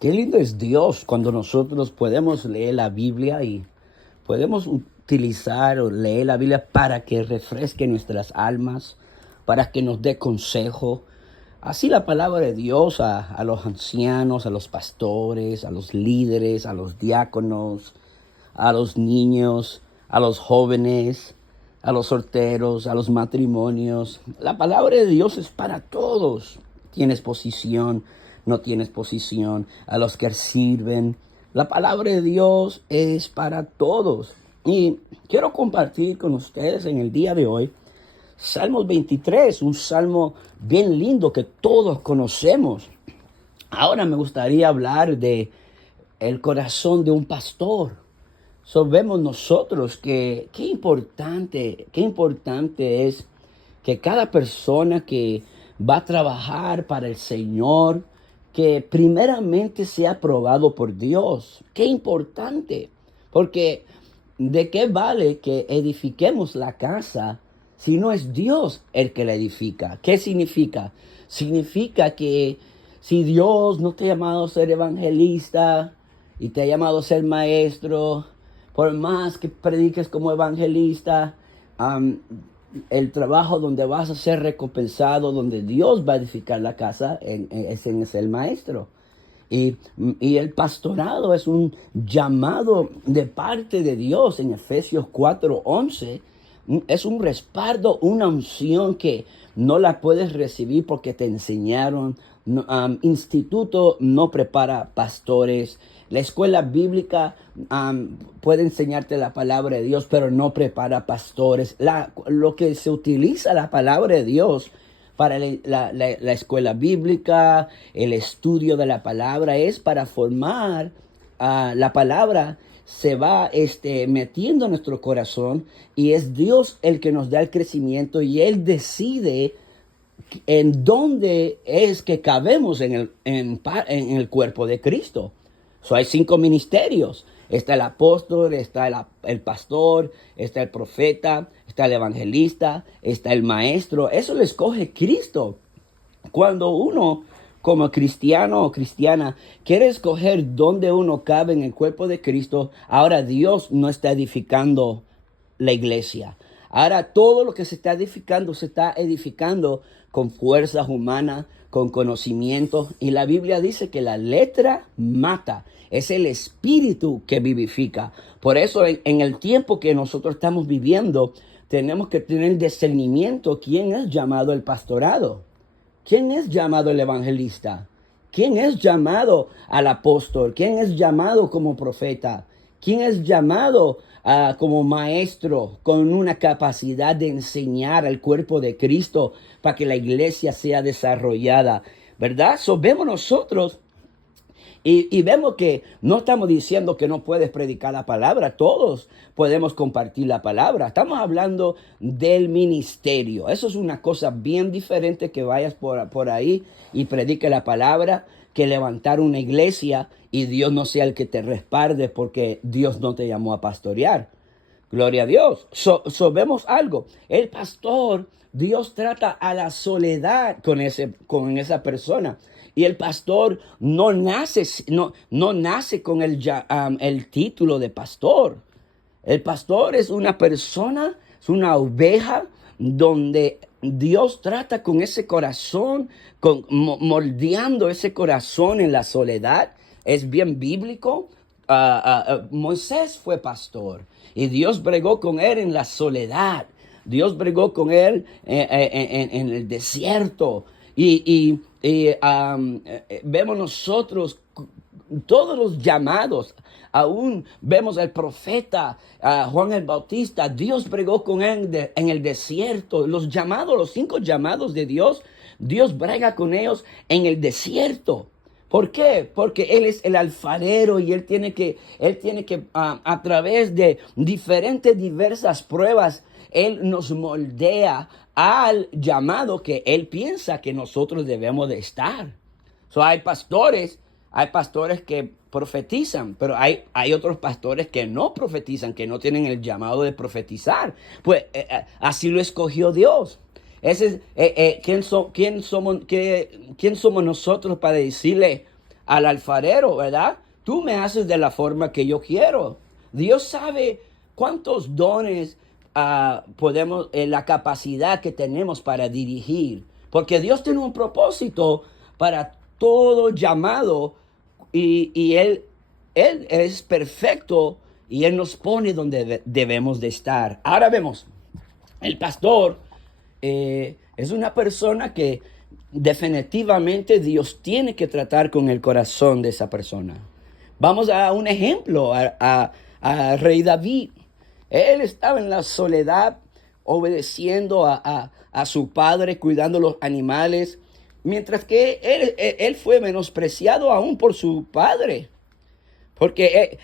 Qué lindo es Dios cuando nosotros podemos leer la Biblia y podemos utilizar o leer la Biblia para que refresque nuestras almas, para que nos dé consejo. Así la palabra de Dios a los ancianos, a los pastores, a los líderes, a los diáconos, a los niños, a los jóvenes, a los solteros, a los matrimonios. La palabra de Dios es para todos. Tienes posición, no tienes posición, a los que sirven. La palabra de Dios es para todos. Y quiero compartir con ustedes en el día de hoy Salmos 23, un salmo bien lindo que todos conocemos. Ahora me gustaría hablar de el corazón de un pastor. Vemos nosotros que qué importante es que cada persona que va a trabajar para el Señor, que primeramente sea aprobado por Dios. Qué importante, porque ¿de qué vale que edifiquemos la casa si no es Dios el que la edifica? ¿Qué significa? Significa que si Dios no te ha llamado a ser evangelista y te ha llamado a ser maestro, por más que prediques como evangelista, um, el trabajo donde vas a ser recompensado, donde Dios va a edificar la casa, ese es el maestro. Y, y el pastorado es un llamado de parte de Dios en Efesios 4:11. Es un respaldo, una unción que no la puedes recibir porque te enseñaron. Instituto no prepara pastores. La escuela bíblica puede enseñarte la palabra de Dios, pero no prepara pastores. Lo que se utiliza la palabra de Dios para la escuela bíblica, el estudio de la palabra, es para formar la palabra. Se va metiendo en nuestro corazón y es Dios el que nos da el crecimiento y Él decide en dónde es que cabemos en el cuerpo de Cristo. Hay 5 ministerios. Está el apóstol, está el pastor, está el profeta, está el evangelista, está el maestro. Eso lo escoge Cristo. Cuando uno, como cristiano o cristiana, quiere escoger dónde uno cabe en el cuerpo de Cristo, ahora Dios no está edificando la iglesia. Ahora todo lo que se está edificando con fuerzas humanas, con conocimiento. Y la Biblia dice que la letra mata. Es el espíritu que vivifica. Por eso en el tiempo que nosotros estamos viviendo, tenemos que tener discernimiento. ¿Quién es llamado el pastorado? ¿Quién es llamado el evangelista? ¿Quién es llamado al apóstol? ¿Quién es llamado como profeta? ¿Quién es llamado como maestro con una capacidad de enseñar al cuerpo de Cristo para que la iglesia sea desarrollada? ¿Verdad? Vemos nosotros y vemos que no estamos diciendo que no puedes predicar la palabra. Todos podemos compartir la palabra. Estamos hablando del ministerio. Eso es una cosa bien diferente, que vayas por ahí y predique la palabra, que levantar una iglesia y Dios no sea el que te respalde porque Dios no te llamó a pastorear. Gloria a Dios. Vemos algo. El pastor, Dios trata a la soledad con esa persona. Y el pastor no nace con el título de pastor. El pastor es una persona, es una oveja donde Dios trata con ese corazón, moldeando ese corazón en la soledad. Es bien bíblico. Moisés fue pastor y Dios bregó con él en la soledad. Dios bregó con él en el desierto. Vemos nosotros todos los llamados. Aún vemos al profeta Juan el Bautista. Dios bregó con él en el desierto. Los 5 llamados de Dios, Dios brega con ellos en el desierto. ¿Por qué? Porque Él es el alfarero y Él tiene que a través de diversas pruebas, Él nos moldea al llamado que Él piensa que nosotros debemos de estar. Hay pastores que profetizan, pero hay otros pastores que no profetizan, que no tienen el llamado de profetizar. Pues así lo escogió Dios. ¿Quién somos nosotros para decirle al alfarero, ¿verdad? Tú me haces de la forma que yo quiero. Dios sabe cuántos dones podemos, la capacidad que tenemos para dirigir. Porque Dios tiene un propósito para todo llamado y él es perfecto y Él nos pone donde debemos de estar. Ahora vemos, el pastor es una persona que definitivamente Dios tiene que tratar con el corazón de esa persona. Vamos a un ejemplo, a Rey David. Él estaba en la soledad obedeciendo a su padre, cuidando los animales, mientras que él fue menospreciado aún por su padre. Porque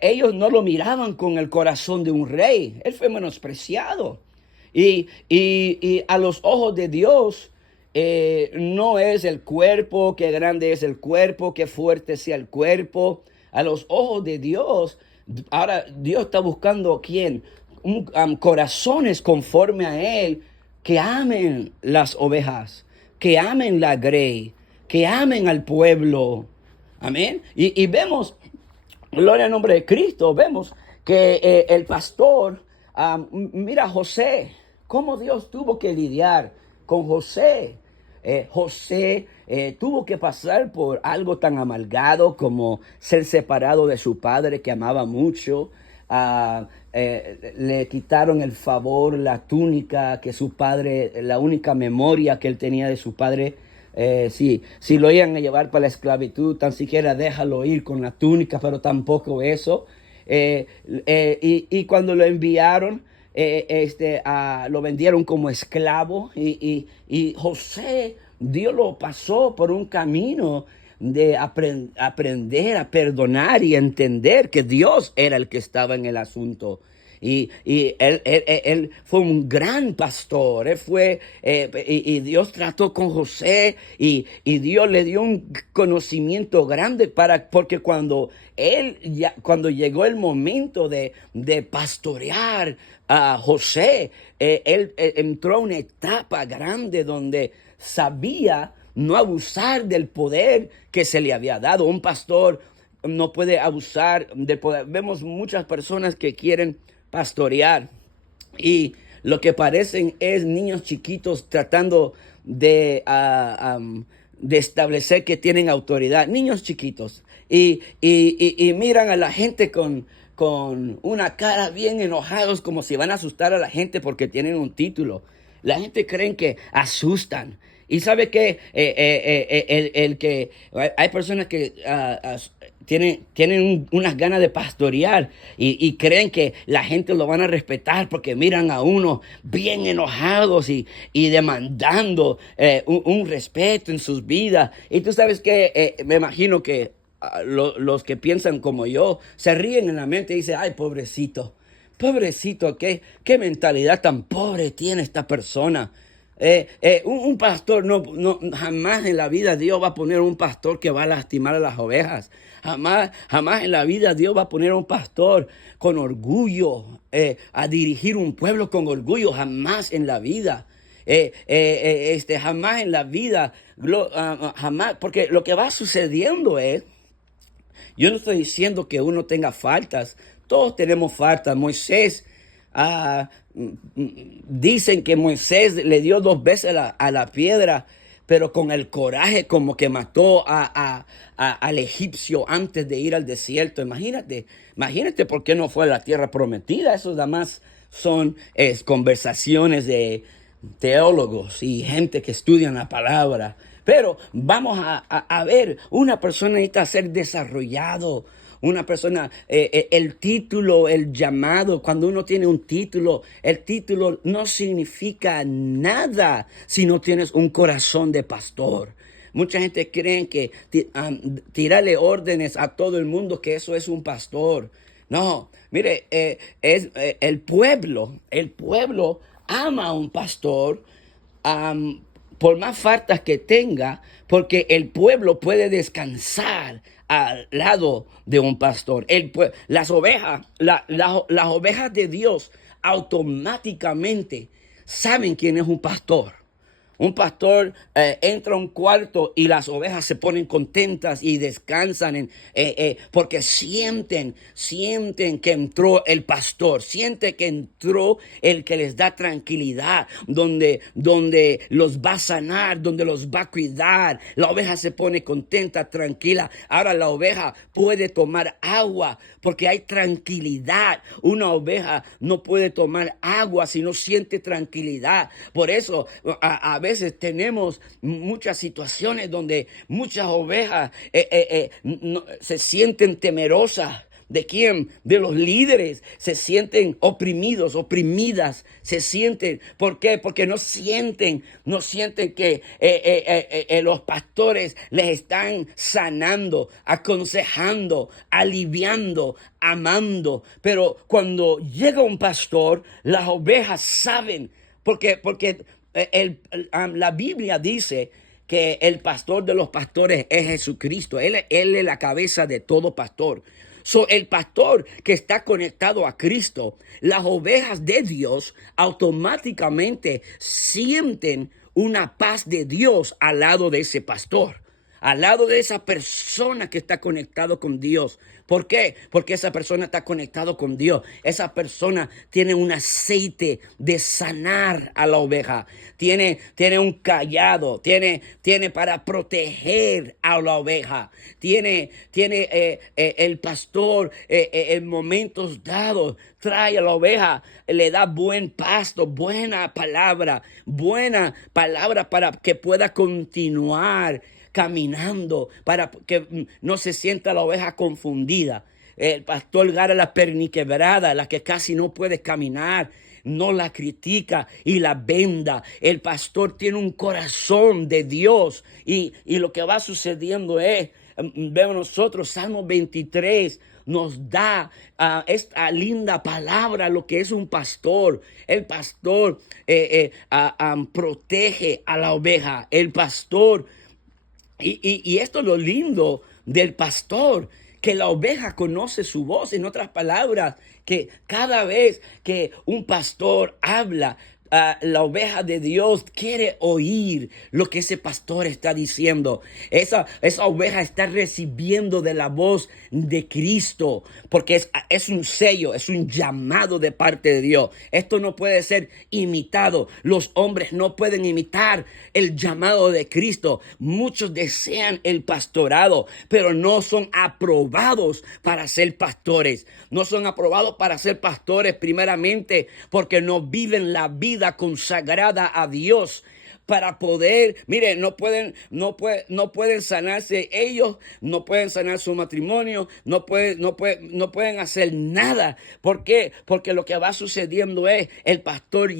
ellos no lo miraban con el corazón de un rey. Él fue menospreciado. Y a los ojos de Dios, no es el cuerpo, qué grande es el cuerpo, qué fuerte sea el cuerpo. A los ojos de Dios, ahora Dios está buscando ¿quién? Corazones conforme a Él, que amen las ovejas, que amen la grey, que amen al pueblo. Amén. Y vemos, gloria al nombre de Cristo, vemos que el pastor, mira José, cómo Dios tuvo que lidiar con José. José tuvo que pasar por algo tan amargado como ser separado de su padre que amaba mucho. Le quitaron el favor, la túnica que su padre, la única memoria que él tenía de su padre. Si lo iban a llevar para la esclavitud, tan siquiera déjalo ir con la túnica, pero tampoco eso. Y cuando lo enviaron, lo vendieron como esclavo. Y José, Dios lo pasó por un camino de aprender a perdonar y entender que Dios era el que estaba en el asunto. Y él fue un gran pastor. Y Dios trató con José y Dios le dio un conocimiento grande porque cuando llegó el momento de pastorear a José, él entró a una etapa grande donde sabía no abusar del poder que se le había dado. Un pastor no puede abusar del poder. Vemos muchas personas que quieren pastorear y lo que parecen es niños chiquitos tratando de establecer que tienen autoridad, niños chiquitos, y miran a la gente con una cara bien enojados, como si van a asustar a la gente porque tienen un título. La gente cree que asustan. Y sabe que hay personas que tienen unas ganas de pastorear y creen que la gente lo van a respetar porque miran a uno bien enojados y demandando un respeto en sus vidas. Y tú sabes que me imagino que los que piensan como yo se ríen en la mente y dicen, ay, pobrecito, qué mentalidad tan pobre tiene esta persona. Un pastor jamás en la vida Dios va a poner un pastor que va a lastimar a las ovejas. Jamás en la vida Dios va a poner un pastor con orgullo a dirigir un pueblo con orgullo. Jamás en la vida. Jamás en la vida. Jamás. Porque lo que va sucediendo es, yo no estoy diciendo que uno tenga faltas. Todos tenemos faltas. Moisés, dicen que Moisés le dio 2 veces a la piedra, pero con el coraje como que mató al egipcio antes de ir al desierto. Imagínate por qué no fue a la tierra prometida. Eso nada más son conversaciones de teólogos y gente que estudian la palabra. Pero vamos a ver, una persona necesita ser desarrollado. Una persona, el título, el llamado, cuando uno tiene un título, el título no significa nada si no tienes un corazón de pastor. Mucha gente cree que tirarle órdenes a todo el mundo, que eso es un pastor. No, mire, el pueblo ama a un pastor, por más faltas que tenga, porque el pueblo puede descansar al lado de un pastor. Las ovejas de Dios automáticamente saben quién es un pastor. Un pastor entra a un cuarto y las ovejas se ponen contentas y descansan porque sienten que entró el pastor, sienten que entró el que les da tranquilidad, donde los va a sanar, donde los va a cuidar. La oveja se pone contenta, tranquila. Ahora la oveja puede tomar agua porque hay tranquilidad. Una oveja no puede tomar agua si no siente tranquilidad. Por eso a veces tenemos muchas situaciones donde muchas ovejas se sienten temerosas. ¿De quién? De los líderes. Se sienten oprimidos, oprimidas. Se sienten. ¿Por qué? Porque no sienten que los pastores les están sanando, aconsejando, aliviando, amando. Pero cuando llega un pastor, las ovejas saben. Porque la Biblia dice que el pastor de los pastores es Jesucristo. Él es la cabeza de todo pastor. El pastor que está conectado a Cristo, las ovejas de Dios automáticamente sienten una paz de Dios al lado de ese pastor, al lado de esa persona que está conectado con Dios. ¿Por qué? Porque esa persona está conectado con Dios. Esa persona tiene un aceite de sanar a la oveja. Tiene un cayado. Tiene para proteger a la oveja. Tiene el pastor en momentos dados trae a la oveja, le da buen pasto, buena palabra para que pueda continuar caminando, para que no se sienta la oveja confundida. El pastor gara la perniquebrada, la que casi no puede caminar, no la critica y la venda. El pastor tiene un corazón de Dios y lo que va sucediendo es, vemos nosotros, Salmo 23 nos da esta linda palabra, lo que es un pastor. El pastor protege a la oveja. El pastor, y esto es lo lindo del pastor, que la oveja conoce su voz. En otras palabras, que cada vez que un pastor habla, la oveja de Dios quiere oír lo que ese pastor está diciendo. Esa oveja está recibiendo de la voz de Cristo, porque es un sello, es un llamado de parte de Dios. Esto no puede ser imitado. Los hombres no pueden imitar el llamado de Cristo. Muchos desean el pastorado, pero no son aprobados para ser pastores. No son aprobados para ser pastores primeramente porque no viven la vida consagrada a Dios. Para poder, miren, no pueden sanarse ellos, no pueden sanar su matrimonio, no pueden hacer nada. ¿Por qué? Porque lo que va sucediendo es, el pastor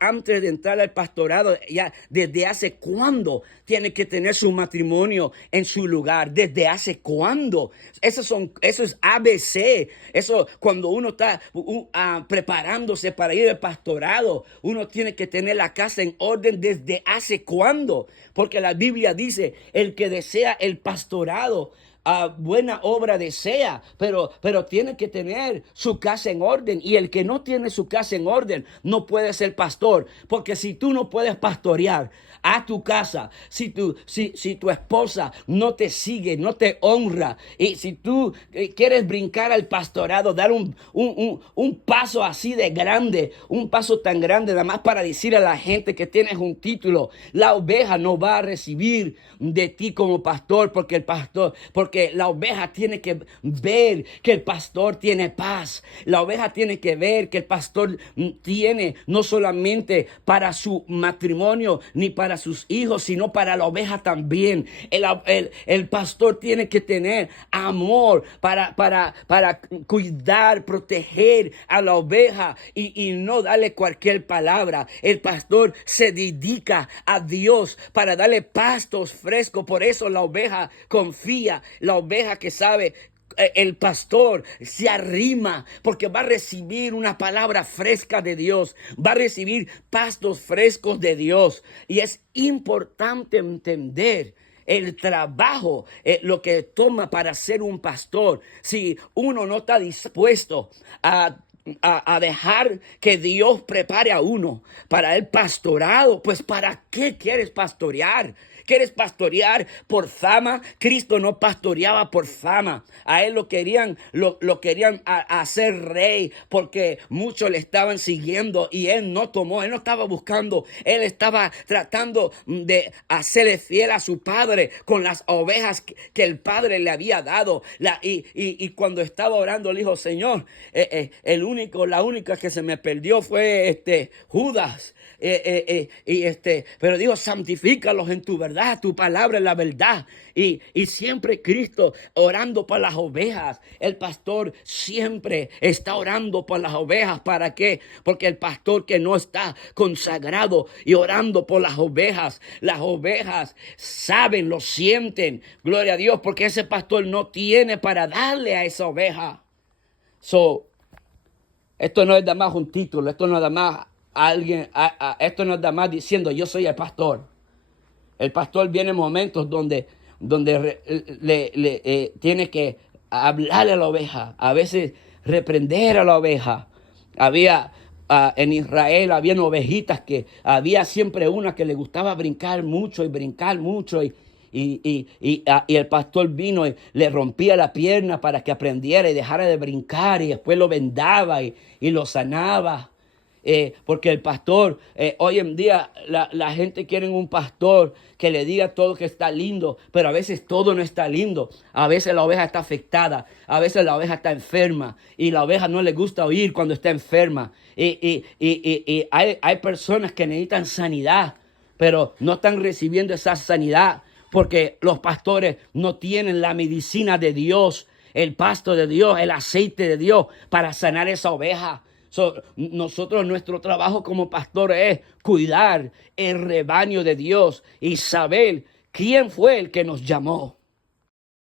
antes de entrar al pastorado, ya desde hace cuándo tiene que tener su matrimonio en su lugar, desde hace cuándo. Eso es ABC. Eso, cuando uno está preparándose para ir al pastorado, uno tiene que tener la casa en orden desde hace cuándo, porque la Biblia dice, el que desea el pastorado, buena obra desea, pero tiene que tener su casa en orden, y el que no tiene su casa en orden no puede ser pastor, porque si tú no puedes pastorear a tu casa, si tu esposa no te sigue, no te honra, y si tú quieres brincar al pastorado, dar un paso así de grande, un paso tan grande, nada más para decir a la gente que tienes un título, la oveja no va a recibir de ti como pastor, porque la oveja tiene que ver que el pastor tiene paz. La oveja tiene que ver que el pastor tiene no solamente para su matrimonio ni para sus hijos, sino para la oveja también. El pastor tiene que tener amor para cuidar, proteger a la oveja y no darle cualquier palabra. El pastor se dedica a Dios para darle pastos frescos. Por eso la oveja confía, la oveja que sabe, el pastor se arrima porque va a recibir una palabra fresca de Dios, va a recibir pastos frescos de Dios. Y es importante entender el trabajo, lo que toma para ser un pastor. Si uno no está dispuesto a a dejar que Dios prepare a uno para el pastorado. Pues ¿para qué quieres pastorear? ¿Quieres pastorear por fama? Cristo no pastoreaba por fama. A él lo querían hacer rey porque muchos le estaban siguiendo y él no tomó, él no estaba buscando, él estaba tratando de hacerle fiel a su padre con las ovejas que el padre le había dado. Y cuando estaba orando, le dijo: Señor, la única que se me perdió fue Judas. Pero dijo: santifícalos en tu verdad, tu palabra es la verdad. Y siempre Cristo orando por las ovejas. El pastor siempre está orando por las ovejas. ¿Para qué? Porque el pastor que no está consagrado y orando por las ovejas saben, lo sienten, gloria a Dios, porque ese pastor no tiene para darle a esa oveja. Esto no es nada más un título, esto no es nada más esto no es nada más diciendo yo soy el pastor. El pastor viene en momentos donde tiene que hablarle a la oveja, a veces reprender a la oveja. En Israel habían ovejitas que había siempre una que le gustaba brincar mucho y el pastor vino y le rompía la pierna para que aprendiera y dejara de brincar, y después lo vendaba y lo sanaba. Porque el pastor, hoy en día la gente quiere un pastor que le diga todo que está lindo, pero a veces todo no está lindo. A veces la oveja está afectada, a veces la oveja está enferma y la oveja no le gusta oír cuando está enferma. Y hay personas que necesitan sanidad, pero no están recibiendo esa sanidad porque los pastores no tienen la medicina de Dios, el pasto de Dios, el aceite de Dios para sanar esa oveja. Nuestro trabajo como pastores es cuidar el rebaño de Dios y saber quién fue el que nos llamó.